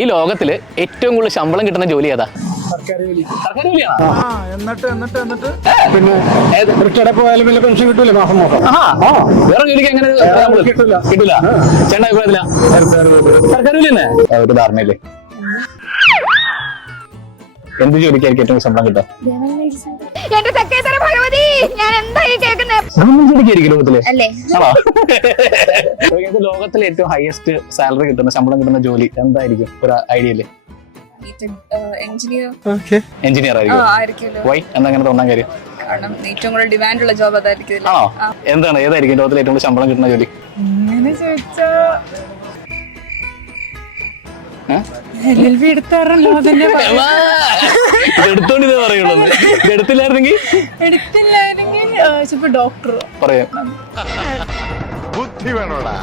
ഈ ലോകത്തില് ഏറ്റവും കൂടുതൽ ശമ്പളം കിട്ടുന്ന ജോലി ഏതാ? സർക്കാർ ജോലിയാണോ? പിന്നെ റിട്ടയർഡ് പോയാലും വലിയ പെൻഷൻ കിട്ടൂലേ മാസം മാസം. വേറെ ജോലിക്ക് എങ്ങനെ കിട്ടൂല? ചേട്ടൻ അഭിപ്രായത്തില സർക്കാർ ജോലി തന്നെ ഒരു ധാരണയില്ലേ? എന്ത് ജോലിക്കായിരിക്കും ഏറ്റവും ശമ്പളം കിട്ടുക? ഗവൺമെന്റ് ജോലിക്കായിരിക്കും ലോകത്തില്. ആണോ? ലോകത്തിലെ ഏറ്റവും ഹയസ്റ്റ് സാലറി കിട്ടുന്ന ശമ്പളം കിട്ടുന്ന ജോലി എന്തായിരിക്കും? ഒരു ഐഡിയ ഇല്ലേ? എഞ്ചിനീയർ ആയിരിക്കും. വൈ എന്താ അങ്ങനെ തോന്നാൻ കാര്യം? ഏറ്റവും കൂടുതൽ ഡിമാൻഡുള്ള ജോബ് അതായിരിക്കും. ആണോ? എന്താണ് ഏതായിരിക്കും ലോകത്തിലെ ഏറ്റവും കൂടുതൽ ശമ്പളം കിട്ടുന്ന ജോലി? എടുത്തോണ്ട് ഇതേ പറയുള്ളൂ. എടുത്തില്ലായിരുന്നെങ്കിൽ ഡോക്ടർ പറയാം. ബുദ്ധി വേണോടാ.